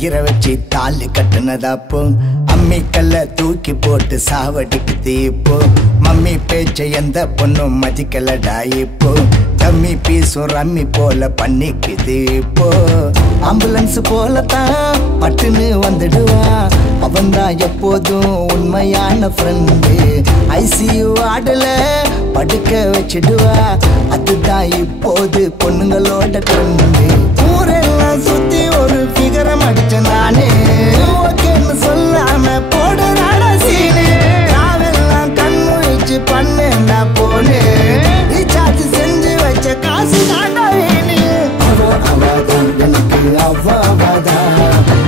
கயிறை வச்சு தாலி கட்டுனதாப்போ அம்மிக்கல்ல தூக்கி போட்டு சாவடிக்குது இப்போ மம்மி பேச்ச எந்த பொண்ணும் மதிக்கலடா இப்போ தம்மி பீசும் ரம்மி போல பண்ணிக்குது இப்போ ஆம்புலன்ஸ் போலத்தான் பட்டுன்னு வந்துடுவா அவன்தான் எப்போதும் உண்மையான ஃப்ரெண்டு ஐசியூ ஆடல படுக்க வச்சிடுவா அதுதான் இப்போது பொண்ணுங்களோட ட்ரெண்டு ஊரெல்லாம் சுத்தி ஒரு ஃபிகரம் அடிச்ச நானே ஓகேன்னு சொல்லாம போடுறாட சீனு நாவெல்லாம் கண்முழிச்சு பண்ணேன்டா போனே ரீசார்ஜ் செஞ்சு வச்ச காசு தாண்டா வேணு அவதான் எனக்கு அவதான்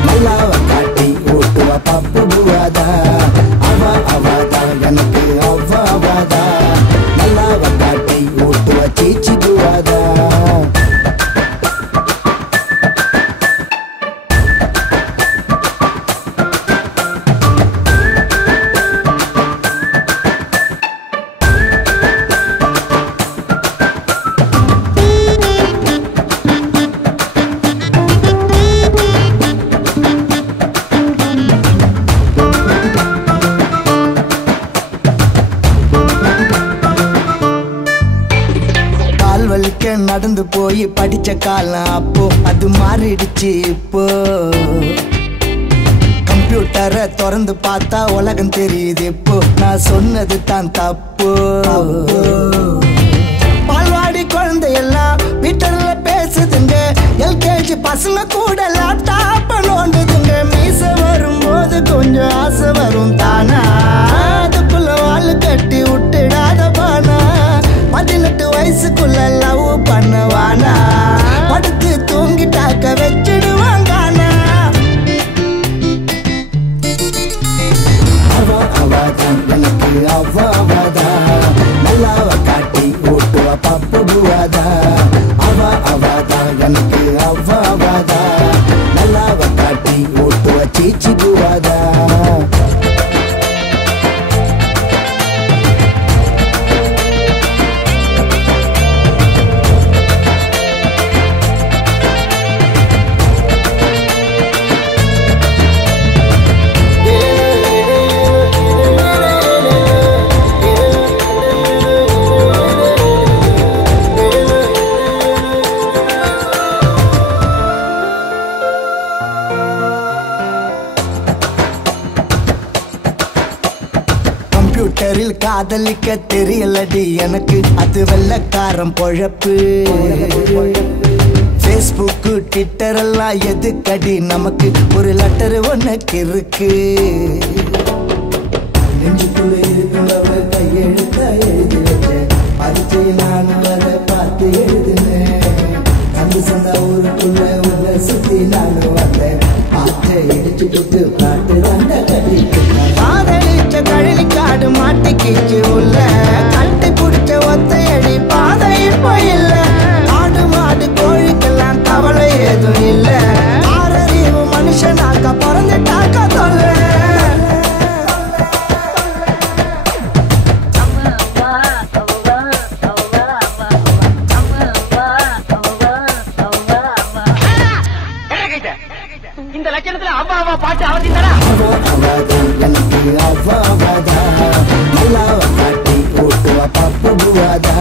நல்லாவ காட்டி ஓட்டுவா பப்பு புவாதா அவதான் எனக்கு அவதான் நல்லாவ காட்டி ஓட்டுவா சீச்சி புவாதா நடந்து போய் படிச்ச காலம் அப்போ அது மாறிடுச்சு இப்போ கம்ப்யூட்டரை திறந்து பார்த்தா உலகம் தெரியுது இப்போ நான் சொன்னது தான் தப்பு பால்வாடி குழந்தை எல்லாம் வீட்டர்ல பேசுதுங்க எல்கேஜி பசங்க கூட லேப்டாப் நோண்டுதுங்க மீச வரும்போது கொஞ்சம் ஆசை வரும் தானா அதுக்குள்ள வாழு கட்டி விட்டுடாத பானா 18 வயசுக்குள்ள லவ் பண்ணுவானா படுத்து தூங்கிட்டாக்க வச்சிடுவாங்கானா அவதான் எனக்கு அவதா நல்லாவ காட்டி ஓட்டுவா பப்பு புவாதா அவதான் எனக்கு அவதா நல்லாவ காட்டி ஓட்டுவா சீச்சி புவாதா கம்ப்யூட்டரில் காதலிக்க தெரியலடி எனக்கு அது வெள்ளக்காரன் பொழப்பு Facebook ட்விட்டர் எல்லாம் எதுக்கடி நமக்கு ஒரு லெட்டர் ஒன்னுக்கு இருக்கு நெஞ்சுக்குள்ள இருக்கிறவ கையெழுத்த எழுதி வச்சேன் பரிச்சை நானும் அதை பார்த்து எழுதினேன் அந்த சொந்த ஊருக்குள்ள உள்ள சுத்தி நானும் வந்தேன் பாட்டை இடிச்சு போட்டு பாட்டு வந்த கடிட்டு காதலிச்ச கழனி காடு மாட்டிக்கிச்சு உள்ள கட்டி பிடிச்ச ஒத்தையடி பாதை இப்போ இல்ல ஆடு மாடு கோழிக்கெல்லாம் தவளை ஏதும் இல்ல ஆறறிவு மனுஷனாக்க பிறந்துட்டாக்க தொல்ல இந்த லட்சணத்துல அவ்வா அவ்வா பாட்டு அவசியம் எனக்கு அவதா நல்லாவ காட்டி ஓட்டுவா பப்பு புவாதா